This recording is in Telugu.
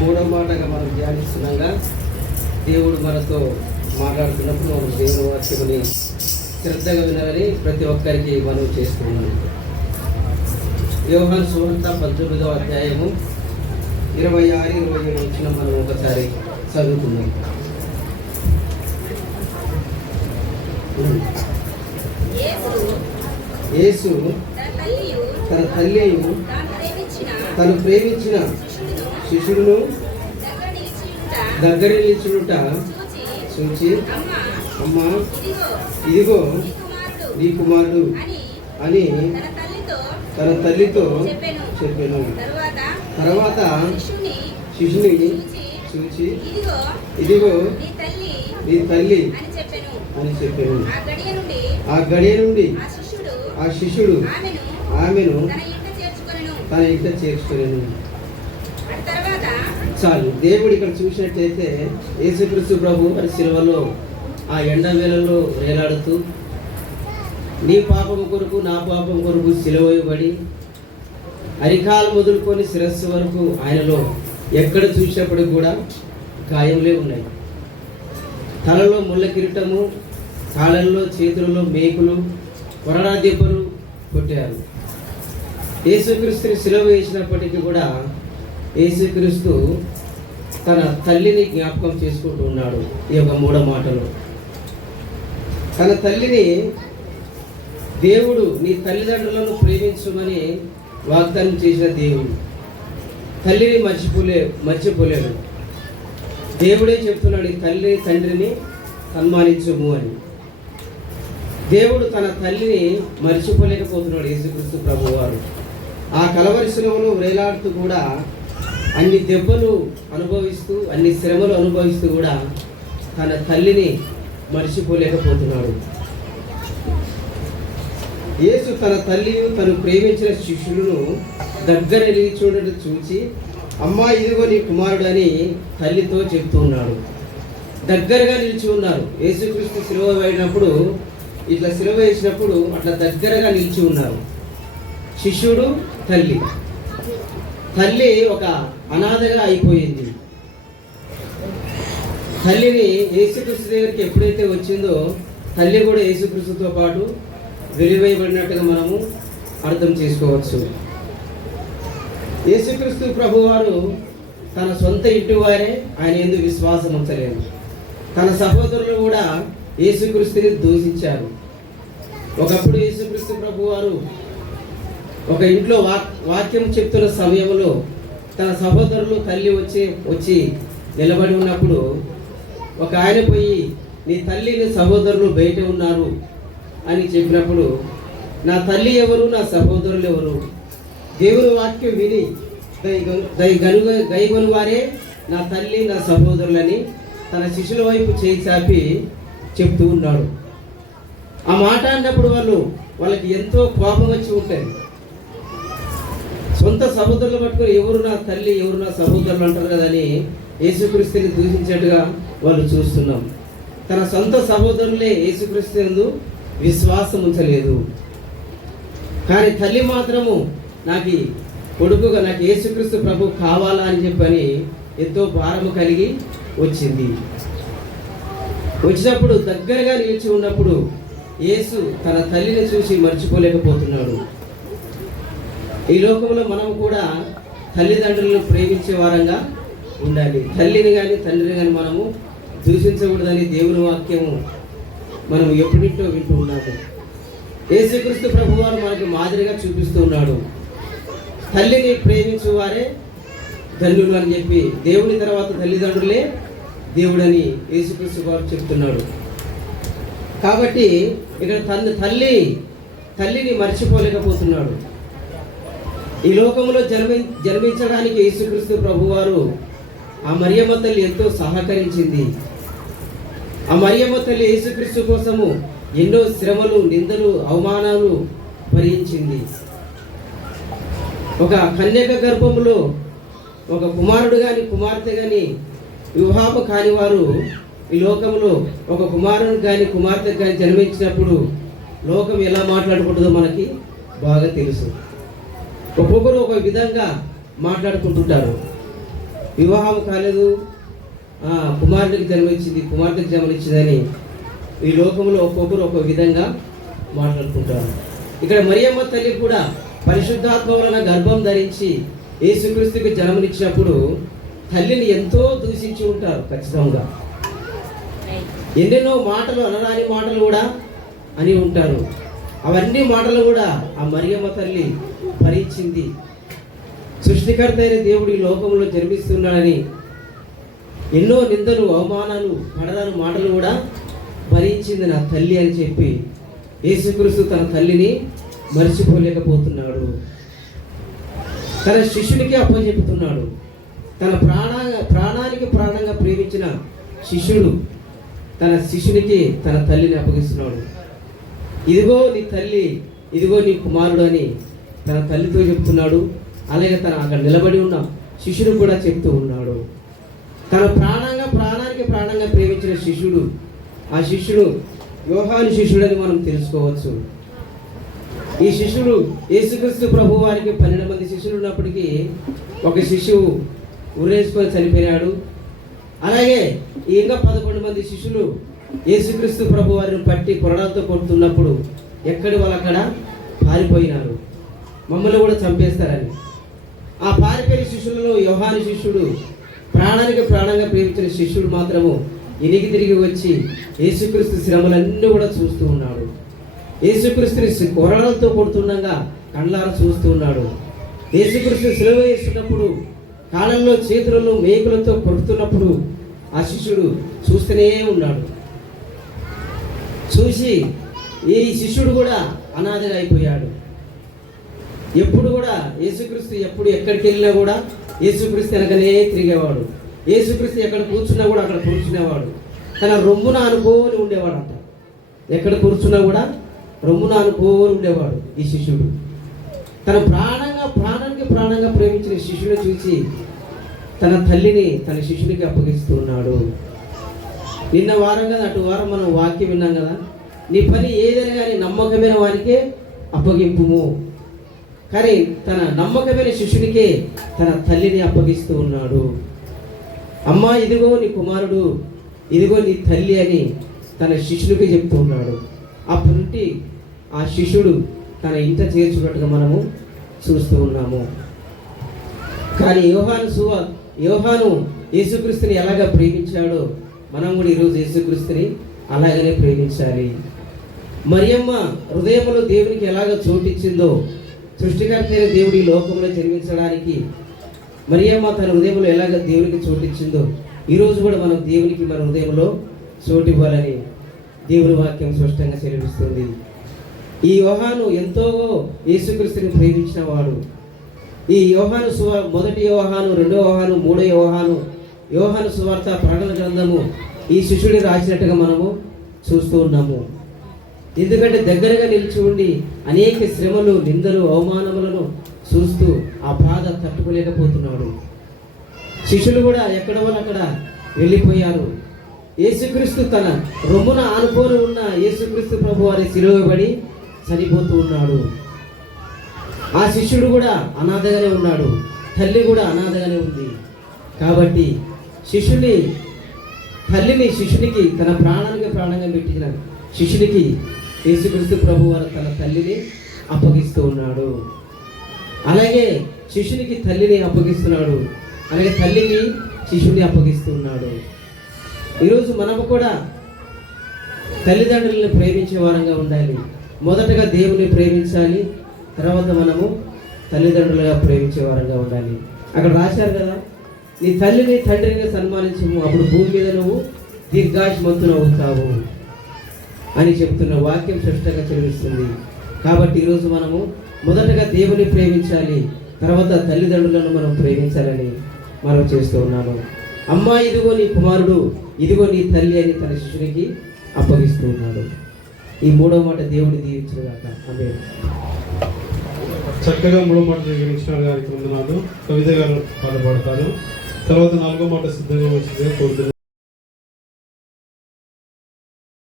మూడో మాటగా మనం ధ్యానిస్తుండగా దేవుడు మనతో మాట్లాడుతున్నప్పుడు మనం దేవుని వాక్యముని శ్రద్ధగా వినాలని ప్రతి ఒక్కరికి మనం చేస్తున్నాం. యోహాను సువార్త 18వ అధ్యాయము 26-27 వచ్చిన మనం ఒకసారి చదువుతున్నాం. యేసు తన తల్లియు తను ప్రేమించిన శిష్యుడును దగ్గర నిలిచుట చూచి, అమ్మా ఇదిగో నీ కుమారుడు అని తన తల్లితో చెప్పాను. తర్వాత శిష్యుని చూచి, ఇదిగో నీ తల్లి అని చెప్పాను. ఆ గడియ నుండి ఆ శిష్యుడు ఆమెను తన ఇంట చేర్చుకొనెను. చాలు. దేవుడు ఇక్కడ చూసినట్లయితే యేసుక్రీస్తు ప్రభు మరి శిలువలో ఆ ఎండవేళలో వేలాడుతూ నీ పాపం కొరకు నా పాపం కొరకు సిలువయబడి అరికాలు మొదలుకొని శిరస్సు వరకు ఆయనలో ఎక్కడ చూసినప్పటికి కూడా గాయములే ఉన్నాయి. తలలో ముళ్ళ కిరీటము, కాళ్ళల్లో చేతులలో మేకులు, కొరడా దెబ్బలు కొట్టారు. యేసుక్రీస్తుని సిలువ వేసినప్పటికీ కూడా యేసుక్రీస్తు తన తల్లిని జ్ఞాపకం చేసుకుంటూ ఉన్నాడు. ఈ యొక్క మూడో మాటలో తన తల్లిని దేవుడు నీ తల్లిదండ్రులను ప్రేమించమని వాగ్దానం చేసిన దేవుడు తల్లిని మర్చిపోలేడు. దేవుడే చెప్తున్నాడు, తల్లి తండ్రిని సన్మానించము అని. దేవుడు తన తల్లిని మర్చిపోలేకపోతున్నాడు. యేసుక్రీస్తు ప్రభువారు ఆ కలవరి శిలువలో వేలాడుతూ కూడా అన్ని దెబ్బలు అనుభవిస్తూ అన్ని శ్రమలు అనుభవిస్తూ కూడా తన తల్లిని మర్చిపోలేకపోతున్నాడు. యేసు తన తల్లి తను ప్రేమించిన శిష్యులను దగ్గర నిలిచి చూచి, అమ్మా ఇదిగో నీ కుమారుడు అని తల్లితో చెప్తూ ఉన్నాడు. దగ్గరగా నిలిచి ఉన్నారు. యేసుక్రీస్తు సిలువ వేసినప్పుడు ఇట్లా సిలువ వేసినప్పుడు అట్లా దగ్గరగా నిలిచి ఉన్నారు. శిష్యుడు, తల్లి ఒక అనాథగా అయిపోయింది. తల్లిని యేసుక్రీస్తు దగ్గరికి ఎప్పుడైతే వచ్చిందో తల్లి కూడా యేసుక్రీస్తుతో పాటు వెలివేయబడినట్టుగా మనము అర్థం చేసుకోవచ్చు. యేసుక్రీస్తు ప్రభువారు తన సొంత ఇంటి వారే ఆయన యందు విశ్వాసం ఉంచలేదు. తన సహోదరులు కూడా యేసుక్రీస్తుని దూషించారు. ఒకప్పుడు యేసుక్రీస్తు ప్రభువారు ఒక ఇంట్లో వాక్యం చెప్తున్న సమయంలో తన సహోదరులు తల్లి వచ్చి నిలబడి ఉన్నప్పుడు ఒక ఆయన పోయి, నీ తల్లి నీ సహోదరులు బయట ఉన్నారు అని చెప్పినప్పుడు, నా తల్లి ఎవరు, నా సహోదరులు ఎవరు? దేవుని వాక్యం విని గైగొని వారే నా తల్లి నా సహోదరులని తన శిష్యుల వైపు చేయి చాపి చెప్తూ ఉన్నాడు. ఆ మాట అన్నప్పుడు వాళ్ళకి ఎంతో కోపం వచ్చి ఉంటుంది. సొంత సహోదరులు పట్టుకొని ఎవరు నా తల్లి ఎవరు నా సహోదరులు అంటారు కదని యేసుక్రీస్తుని దూషించినట్టుగా వాళ్ళు చూస్తున్నాం. తన సొంత సహోదరులే యేసుక్రీస్తు యందు విశ్వాసం ఉంచలేదు. కానీ తల్లి మాత్రము నాకు కొడుకుగా నాకు యేసుక్రీస్తు ప్రభు కావాలా అని చెప్పని ఎంతో భారము కలిగి వచ్చింది. వచ్చినప్పుడు దగ్గరగా నిలిచి ఉన్నప్పుడు యేసు తన తల్లిని చూసి మర్చిపోలేకపోతున్నాడు. ఈ లోకంలో మనం కూడా తల్లిదండ్రులను ప్రేమించే వారంగా ఉండాలి. తల్లిని కానీ తండ్రిని కానీ మనము దూషించకూడదని దేవుని వాక్యము మనం ఎప్పుడింటో వింటూ ఉన్నాము. యేసుక్రీస్తు ప్రభువారు మనకు మాదిరిగా చూపిస్తూ ఉన్నాడు. తల్లిని ప్రేమించే వారే ధన్యులు అని చెప్పి దేవుని తర్వాత తల్లిదండ్రులే దేవుడని యేసుక్రీస్తు వారు చెప్తున్నాడు. కాబట్టి ఇక్కడ తల్లిని మర్చిపోలేకపోతున్నాడు. ఈ లోకంలో జన్మించడానికి యేసుక్రీస్తు ప్రభువారు ఆ మరియమ్మ తల్లి ఎంతో సహకరించింది. ఆ మరియమ్మ తల్లి యేసుక్రీస్తు కోసము ఎన్నో శ్రమలు, నిందలు, అవమానాలు భరించింది. ఒక కన్యక గర్భములో ఒక కుమారుడు కానీ కుమార్తె కానీ వివాహము కాని వారు ఈ లోకంలో ఒక కుమారుడు కానీ కుమార్తె కానీ జన్మించినప్పుడు లోకం ఎలా మాట్లాడుకుంటుందో మనకి బాగా తెలుసు. ఒక్కొక్కరు ఒక విధంగా మాట్లాడుకుంటుంటారు. వివాహం కాలేదు, కుమారుడికి జన్మించింది, కుమార్తెకి జన్మనిచ్చిందని ఈ లోకంలో ఒక్కొక్కరు ఒక్కొక్క విధంగా మాట్లాడుకుంటారు. ఇక్కడ మరియమ్మ తల్లి కూడా పరిశుద్ధాత్మ వలన గర్భం ధరించి యేసుక్రీస్తుకి జన్మనిచ్చినప్పుడు తల్లిని ఎంతో దూషించి ఉంటారు. ఖచ్చితంగా ఎన్నెన్నో మాటలు, అనరాని మాటలు కూడా అని ఉంటారు. అవన్నీ మాటలు కూడా ఆ మరియమ్మ తల్లి భరించింది. సృష్టికర్త అయిన దేవుడు ఈ లోకంలో జన్మిస్తున్నాడని ఎన్నో నిందలు, అవమానాలు, పడరాని మాటలు కూడా భరించింది నా తల్లి అని చెప్పి యేసుక్రీస్తు తన తల్లిని మర్చిపోలేకపోతున్నాడు. తన శిష్యునికి అప్పచెప్పుతున్నాడు. తన ప్రాణానికి ప్రాణంగా ప్రేమించిన శిష్యుడు తన శిష్యునికి తన తల్లిని అప్పగిస్తున్నాడు. ఇదిగో నీ తల్లి, ఇదిగో నీ కుమారుడు అని తన తల్లితో చెప్తున్నాడు. అలాగే తన అక్కడ నిలబడి ఉన్న శిష్యుడు కూడా చెప్తూ ఉన్నాడు. తన ప్రాణానికి ప్రాణంగా ప్రేమించిన శిష్యుడు, ఆ శిష్యుడు యోహాను శిష్యుడని మనం తెలుసుకోవచ్చు. ఈ శిష్యుడు యేసుక్రీస్తు ప్రభు వారికి 12 మంది శిష్యులు ఉన్నప్పటికీ ఒక శిష్యువు ఉరేసుకొని చనిపోయాడు. అలాగే ఇంకా 11 మంది శిష్యులు యేసుక్రీస్తు ప్రభు వారిని పట్టి కొరడాలతో కొడుతున్నప్పుడు ఎక్కడి వాళ్ళు అక్కడ పారిపోయినారు, మమ్మల్ని కూడా చంపేస్తారని. ఆ పారిపోయిన శిష్యులలో యోహాను శిష్యుడు, ప్రాణానికి ప్రాణంగా ప్రేమించిన శిష్యుడు మాత్రము ఇనికి తిరిగి వచ్చి యేసుక్రీస్తు శ్రమలన్నీ కూడా చూస్తూ ఉన్నాడు. యేసుక్రీస్తుని కొరడాలతో కొడుతుండగా కళ్ళారా చూస్తూ ఉన్నాడు. యేసుక్రీస్తు సిలువ వేస్తున్నప్పుడు కాళ్ళల్లో, చేతులలో మేకులతో కొడుతున్నప్పుడు ఆ శిష్యుడు చూస్తూనే ఉన్నాడు. చూసి ఈ శిష్యుడు కూడా అనాథగా అయిపోయాడు. ఎప్పుడు కూడా యేసుక్రీస్తు ఎక్కడికి వెళ్ళినా కూడా యేసుక్రీస్తు వెనకనే తిరిగేవాడు. యేసుక్రీస్తు ఎక్కడ కూర్చున్నా కూడా అక్కడ కూర్చునేవాడు. తన రొమ్మున అనుకోని ఉండేవాడంట. ఎక్కడ కూర్చున్నా కూడా రొమ్మున అనుకోని ఉండేవాడు ఈ శిష్యుడు. తన ప్రాణానికి ప్రాణంగా ప్రేమించిన శిష్యుని చూసి తన తల్లిని తన శిష్యునికి అప్పగిస్తూ ఉన్నాడు. నిన్న వారం కదా, అటు వారం మనం వాక్యం విన్నాం కదా, నీ పని ఏదైనా కానీ నమ్మకమైన వారికే అప్పగింపుము. కానీ తన నమ్మకమైన శిష్యునికే తన తల్లిని అప్పగిస్తూ ఉన్నాడు. అమ్మా, ఇదిగో నీ కుమారుడు, ఇదిగో నీ తల్లి అని తన శిష్యునికి చెప్తూ ఉన్నాడు. అప్పటి నుండి ఆ శిష్యుడు తన ఇంట చేర్చున్నట్టుగా మనము చూస్తూ ఉన్నాము. కానీ యోహాను యేసుక్రీస్తుని ఎలాగ ప్రేమించాడో మనం కూడా ఈరోజు యేసుక్రీస్తుని అలాగనే ప్రేమించాలి. మరియమ్మ హృదయంలో దేవునికి ఎలాగ చోటిచ్చిందో, సృష్టికర్త అయిన దేవుడి లోకంలో జన్మించడానికి మరియమ్మ తన హృదయంలో ఎలాగ దేవునికి చోటిచ్చిందో ఈరోజు కూడా మనం దేవునికి మన హృదయంలో చోటు ఇవ్వాలని దేవుని వాక్యం స్పష్టంగా సెలవిస్తుంది. ఈ యోహాను ఎంతో యేసుక్రీస్తుని ప్రేమించిన వాడు. ఈ యోహాను మొదటి యోహాను, 2వ యోహాను, 3వ యోహాను సువార్త, ప్రకటన గ్రంథము ఈ శిష్యుడి రాసినట్టుగా మనము చూస్తూ ఉన్నాము. ఎందుకంటే దగ్గరగా నిలిచి ఉండి అనేక శ్రమలు, నిందలు, అవమానములను చూస్తూ ఆ బాధ తట్టుకోలేకపోతున్నాడు. శిష్యులు కూడా ఎక్కడ వాళ్ళు అక్కడ వెళ్ళిపోయారు. యేసుక్రీస్తు తన రొమ్మున ఆనుకొని ఉన్న యేసుక్రీస్తు ప్రభు వారి సిలువబడి చనిపోతూ ఉన్నాడు. ఆ శిష్యుడు కూడా అనాథగానే ఉన్నాడు, తల్లి కూడా అనాథగానే ఉంది. కాబట్టి శిష్యునికి తన ప్రాణానికి ప్రాణంగా పెట్టిన శిష్యునికి యేసుక్రీస్తు ప్రభు వారు తన తల్లిని అప్పగిస్తూ ఉన్నాడు. అలాగే శిష్యునికి తల్లిని అప్పగిస్తున్నాడు, అలాగే తల్లిని శిష్యుని అప్పగిస్తున్నాడు. ఈరోజు మనము కూడా తల్లిదండ్రులను ప్రేమించే వారంగా ఉండాలి. మొదటగా దేవుని ప్రేమించాలి, తర్వాత మనము తల్లిదండ్రులుగా ప్రేమించే వారంగా ఉండాలి. అక్కడ రాశారు కదా, నీ తల్లిని తండ్రిని సన్మానించము, అప్పుడు భూమి మీద నువ్వు దీర్ఘాయుష్మంతులు అవుతావు అని చెప్తున్న వాక్యం స్పష్టంగా చెల్లిస్తుంది. కాబట్టి ఈరోజు మనము మొదటగా దేవుని ప్రేమించాలి, తర్వాత తల్లిదండ్రులను మనం ప్రేమించాలని మనం చేస్తూ ఉన్నాము. అమ్మా, ఇదిగో నీ కుమారుడు, ఇదిగో నీ తల్లి అని తన శిష్యునికి అప్పగిస్తూ ఉన్నాడు. ఈ 3వ మాట దేవుని దీవించుగాక. ఆమేన్. చక్కగా 3వ మాట దీవించిన గారికి వందనాలు. కవిత గారు పాట పాడతారు. తర్వాత 4వ మాట సిద్ధంగా వచ్చింది కోరుతున్నాను.